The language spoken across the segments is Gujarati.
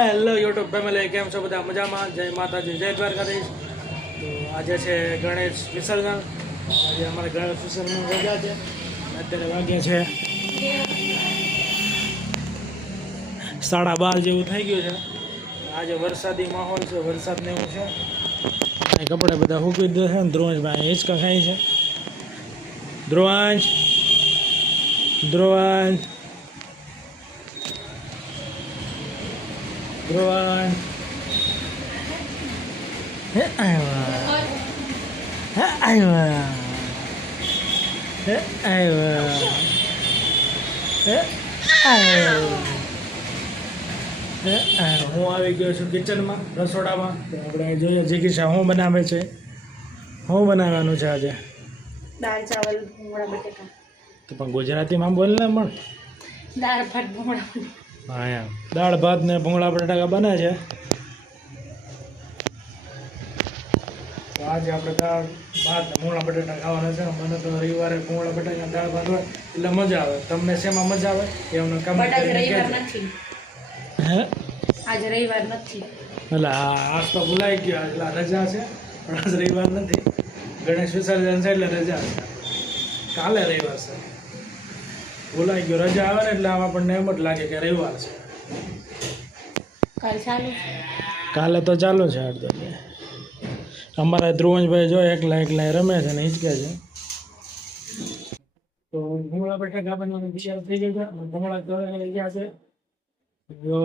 હેલો યુટ્યુબ ફેમિલી, કેમ છો બધા? મજામાં? જય માતાજી, જય દ્વારકાધીશ. તો આજે છે ગણેશ વિસર્જન. આજે અમારે ગણેશ વિસર્જન રજા છે. અત્યારે વાગ્યા છે 12:30 જેવું થઈ ગયું છે. આજે વરસાદી માહોલ છે, વરસાદને એવું છે. કપડા બધા સૂકવી દીધા છે ને ધ્રુવંશભાઈ હિંચકા ખાય છે. ધ્રુવંશ ધ્રુવંશ ધ્રુવંશ હે આવ્યા હે આવ્યા હે આવ્યા હે આવ્યા. હું આવી ગયો છું કિચનમાં, રસોડામાં. તો આપણે જોઈએ જીગીશા શું બનાવે છે. શું બનાવવાનું છે આજે? દાળ ચાવલ ભૂંગળા બટેકા. તો પણ ગુજરાતીમાં બોલ ને. પણ દાળ ભાત ભૂંગળા. હા એમ દાળ ભાત ને ભૂંગળા બટાકા બને છે. તો આજે આપણે દાળ ભાત ને ભૂંગળા બટાકા ખાવાના છે. મને તો રવિવારે ભૂંગળા બટાકા દાળ ભાત હોય એટલે મજા આવે. તમને શેમાં મજા આવે એ અમને કમેન્ટ કરીને કહેજો. હે આજે રવિવાર નથી એટલે આજ તો ભૂલાઈ ગયો, એટલે રજા છે. પણ આજ રવિવાર નથી, ગણેશ વિસર્જન છે એટલે રજા છે. કાલે રવિવાર છે, ભૂલાઈ ગયો. રજા આવે ને એટલે આમ આપણને એમ જ લાગે કે રવિવાર છે. કાલ ચાલુ કાલે તો ચાલુ છે. અડધો અમારા ધ્રુવંશભાઈ જો એકલા રમે છે ને હિંચકે છે. તો ભૂંગળા બટાકા બનવાનું વિચાર થઈ ગયો છે. ભૂંગળા તળાઈ ગયા છે. જો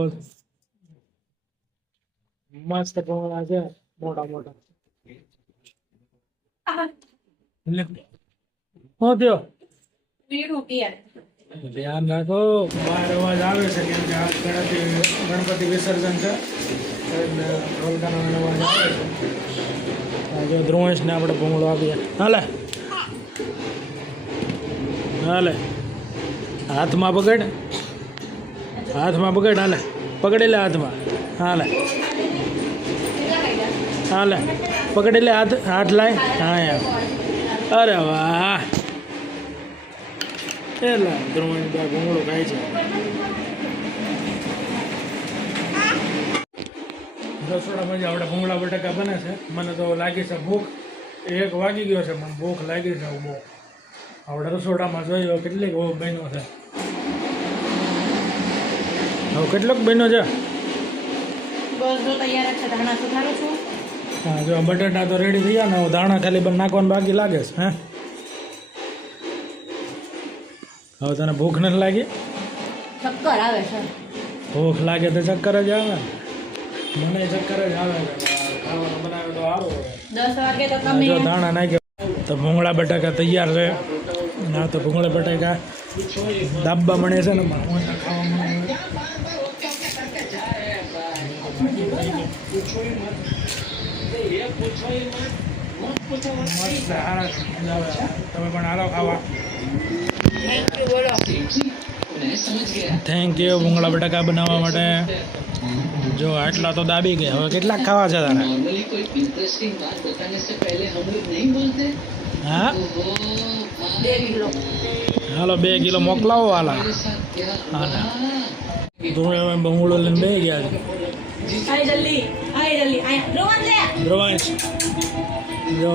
મસ્ત ભૂંગળા છે, મોટા મોટા. શું થયો? ધ્યાન રાખો, બહાર અવાજ આવે છે કેમ કે આ ગણપતિ વિસર્જન છે એટલે ઢોલકાનો અવાજ આવે છે. જો ધ્રુવંશને આપણે ભૂંગળો આપીએ. હાલે હાલે, હાથમાં પકડ, હાથમાં પકડ. હાલે પકડી લે હાથમાં. હાલે હાલે પકડી લે હાથ લાય. હા એમ. અરે વાહ, એટલા ધ્રુવંશભાઈ ભૂંગળો ખાય છે. રસોડામાં જે આપણે ભૂંગળા બટાકા બને છે. મને તો લાગી છે ભૂખ. 1 વાગી ગયો છે પણ ભૂખ લાગી છે બહુ. આપણે રસોડામાં જોયો કેટલીક બન્યો છે. હવે કેટલોક બન્યો છે? હા જો બટાટા તો રેડી થઈ ગયા ને. ધાણા ખાલી પણ નાખવાનું બાકી લાગે છે. હે હવે તને ભૂખ નથી લાગી? ચક્કર આવે છે. ભૂખ લાગે તો ચક્કર જ આવે. મને ચક્કર જ આવે. ખાવાનું બનાવે તો સારું હોય. 10 વાગે તો તમે જો ધાણા નાખ્યા તો ભૂંગળા બટાકા તૈયાર છે. ના તો ભૂંગળા બટાકા દાબા બને છે ને ખાવા મળે. તમે પણ હાલો ખાવા. થેન્ક યુ ભૂંગળા બટાકા બનાવવા માટે. જો આટલા તો દાબી ગયા. હવે કેટલાક ખાવા છે તારે? હા હાલો 2 કિલો મોકલાવો. હાલા હાલા ધોળે ભૂંગળો લઈને બે ગયા છે. ધ્રુવંશ જો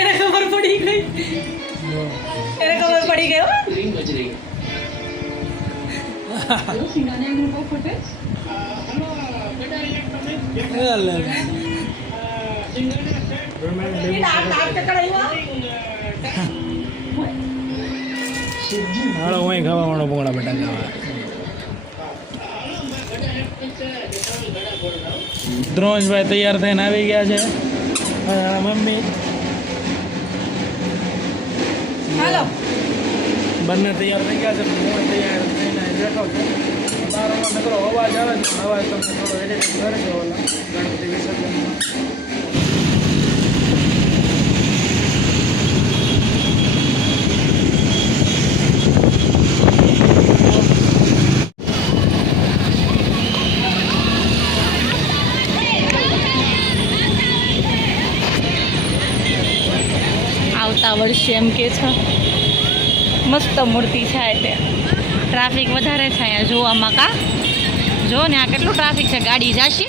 એને ખબર પડી ગઈ. એને ખબર પડી ગઈ. હાલો હું ખાવા વાળો ભૂંગળા બટાકા. ધ્રુવંશભાઈ તૈયાર થઈને આવી ગયા છે. મમ્મી હાલો બંને તૈયાર થઈ ગયા છે. હું તૈયાર થઈને બેઠો છું. બારમાં નકરો અવાજ આવે છે. અવાજ તમને થોડો એડિટિંગ કરે છે ઓલા ગણપતિ વિસર્જનમાં. આવતા વર્ષે એમ કે છે. મસ્ત મૂર્તિ છે. એટલે ટ્રાફિક વધારે છે અહીંયા જોવામાં. કા જો ને આ કેટલું ટ્રાફિક છે, ગાડી જાશે.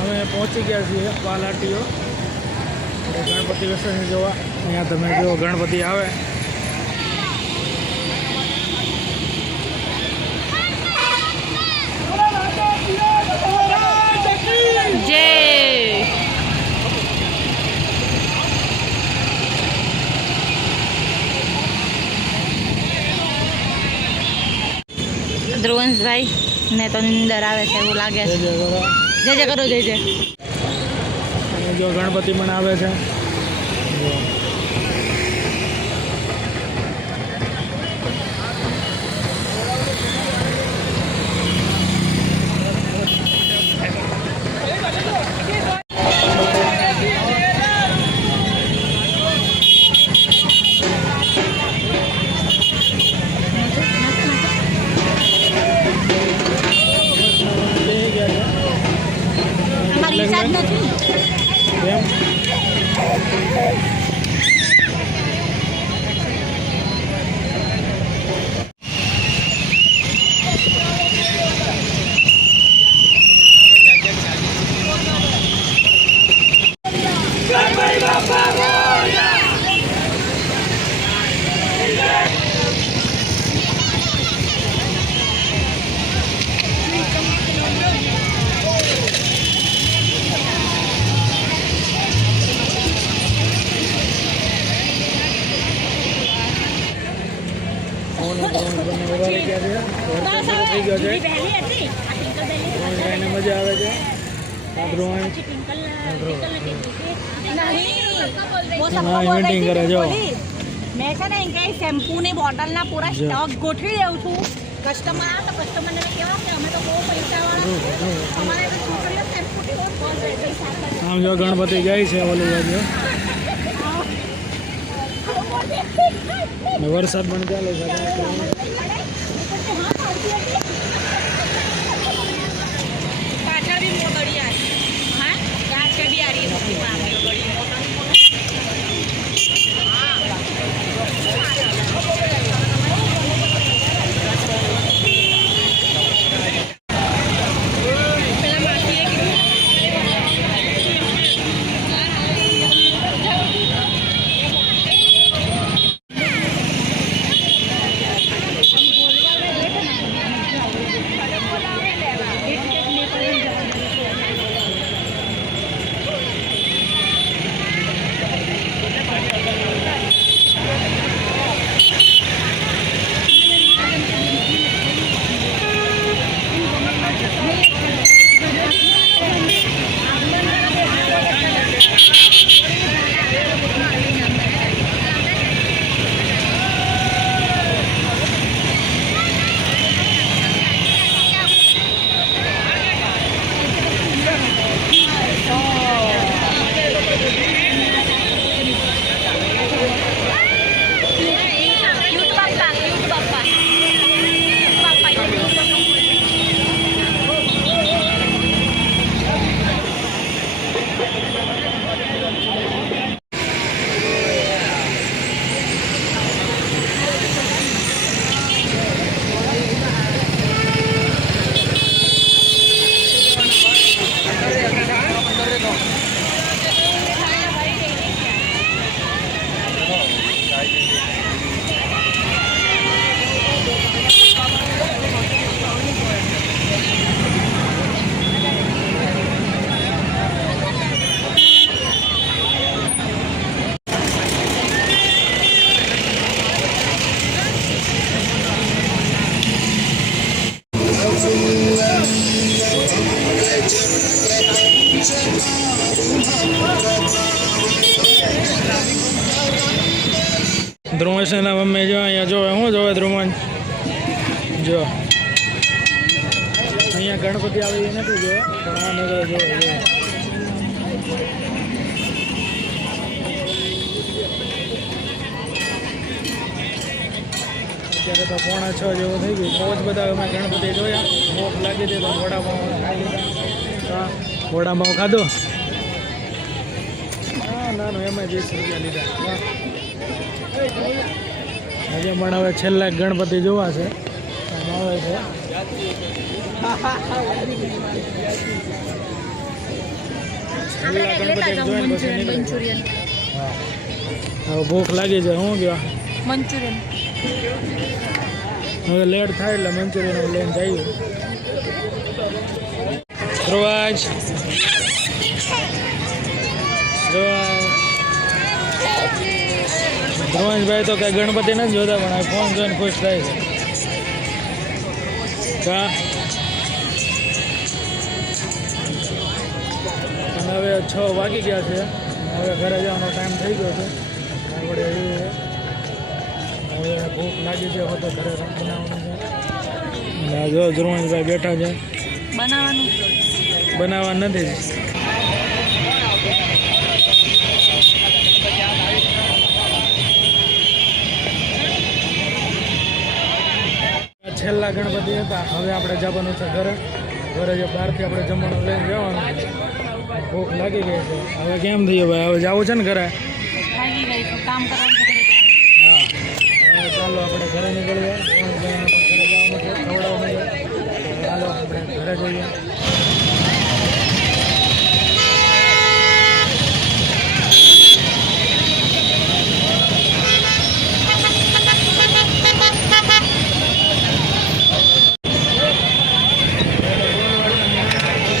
અમે પહોંચી ગયા છીએ પાલાટીઓ ગણપતિ વિસર્જન જોવા. અહીંયા તમે જો ગણપતિ આવે. જય ધ્રુવંશભાઈ ને તો નિંદર આવે છે એવું લાગે છે. જય જય કરો, જય જય. અને જો ગણપતિ પણ આવે છે. જો. તમારી ઈચ્છા જ નથી. કેમ? થઈ ગયો છે. ખાઈને મજા આવે છે. ઇવેન્ટિંગ કરે જો. મેં છે ને કે શેમ્પૂની બોટલના પૂરા સ્ટોક ગોઠવી દઉં છું. કસ્ટમર આવે તો કસ્ટમરને કહેવા કે અમે તો બહુ પૈસાવાળા, અમારે તો છોકરીઓ શેમ્પૂથી બહુ પહોંચ જાય. આમ જો ગણપતિ જાય છે ઓલી બાજુ. અને વરસાદ પણ ચાલે છે. પાછળ બી મોટડી આ હા પાછળ બી આ રહી મોટડી. ધ્રુવસના મમ્મી જો અહીંયા જોવે શું જોવે ધ્રુવન જો અહીંયા ગણપતિ આવે એ નથી જોવે પણ આ નજર જોવે અત્યારે તો 5:45 જેવું થઈ ગયું બહુ જ બધા અમે ગણપતિ જોયા ભૂખ લાગી હતી તો વડાપાઉં ખાઈ લીધા વડાપાઉં ખાધો નાનું એમાં 20 રૂપિયા લીધા હજી પણ હવે છેલ્લા ગણપતિ જોવા છે આવે છે હવે ભૂખ લાગી છે શું ગયો મંચુરિયન હવે લેટ થાય એટલે મંચુરિયન લઈને જઈએ ધ્રુવાજ ધ્રુવંશભાઈ તો કઈ ગણપતિ નથી જોતા પણ આ ફોન જોઈને ખુશ થાય છે કા અને હવે 6 વાગી ગયા છે હવે ઘરે જવાનો ટાઈમ થઈ ગયો છે હવે ભૂખ લાગી છે હવે તો ઘરે બનાવવાનું છે અને જો ધ્રુવંશભાઈ બેઠા છે બનાવવા નથી છેલ્લા ગણપતિ હતા હવે આપણે જવાનું છે ઘરે જે બહારથી આપણે જમવાનું લઈને જવાનું ભૂખ લાગી ગઈ છે હવે કેમ થયું ભાઈ હવે જવું છે ને ઘરે કામ કરવાનું હા હવે ચાલો આપણે ઘરે નીકળીએ ઘરે જવાનું છે ખવડાવવાનું છે ચાલો આપણે ઘરે જઈએ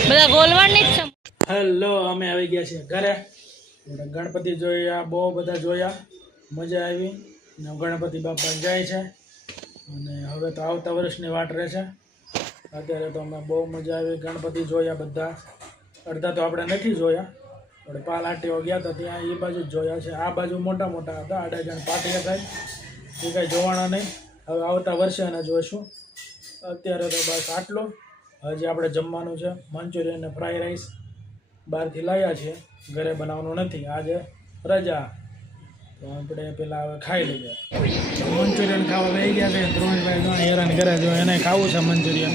બધા ગોલવાડની જ છે હેલો અમે આવી ગયા છીએ ઘરે ગણપતિ જોયા બહુ બધા જોયા મજા આવી ને ગણપતિ બાપા જાય છે અને હવે તો આવતા વર્ષની વાટ રહે છે અત્યારે તો અમે બહુ મજા આવી ગણપતિ જોયા બધા અડધા તો આપણે નથી જોયા પણ પાલાટીઓ ગયા હતા ત્યાં એ બાજુ જ જોયા છે આ બાજુ મોટા મોટા હતા 8 જણ પાટીયા થાય એ કાંઈ જોવાના નહીં હવે આવતા વર્ષે એને જોઈશું અત્યારે તો બસ આટલું હજી આપણે જમવાનું છે મંચુરિયન ને ફ્રાઈ રાઈસ બહારથી લાવ્યા છે ઘરે બનાવવાનું નથી આજે રજા તો આપણે પેલા હવે ખાઈ લઈએ મંચુરિયન ખાવા લઈ ગયા છે ધ્રુવભાઈ જો હેરાન કરે જો એને ખાવું છે મંચુરિયન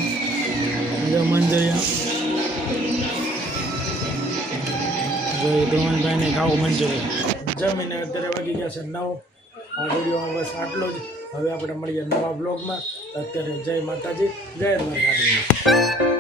જો મંચુરિયન જો ધ્રુવભાઈને ખાવું મંચુરિયન જમીને અત્યારે વાગી ગયા છે 9 આ વિડીયોમાં બસ આટલો જ હવે આપણે મળીએ નવા બ્લોગમાં અત્યારે જય માતાજી જય દ્વારકાધીશ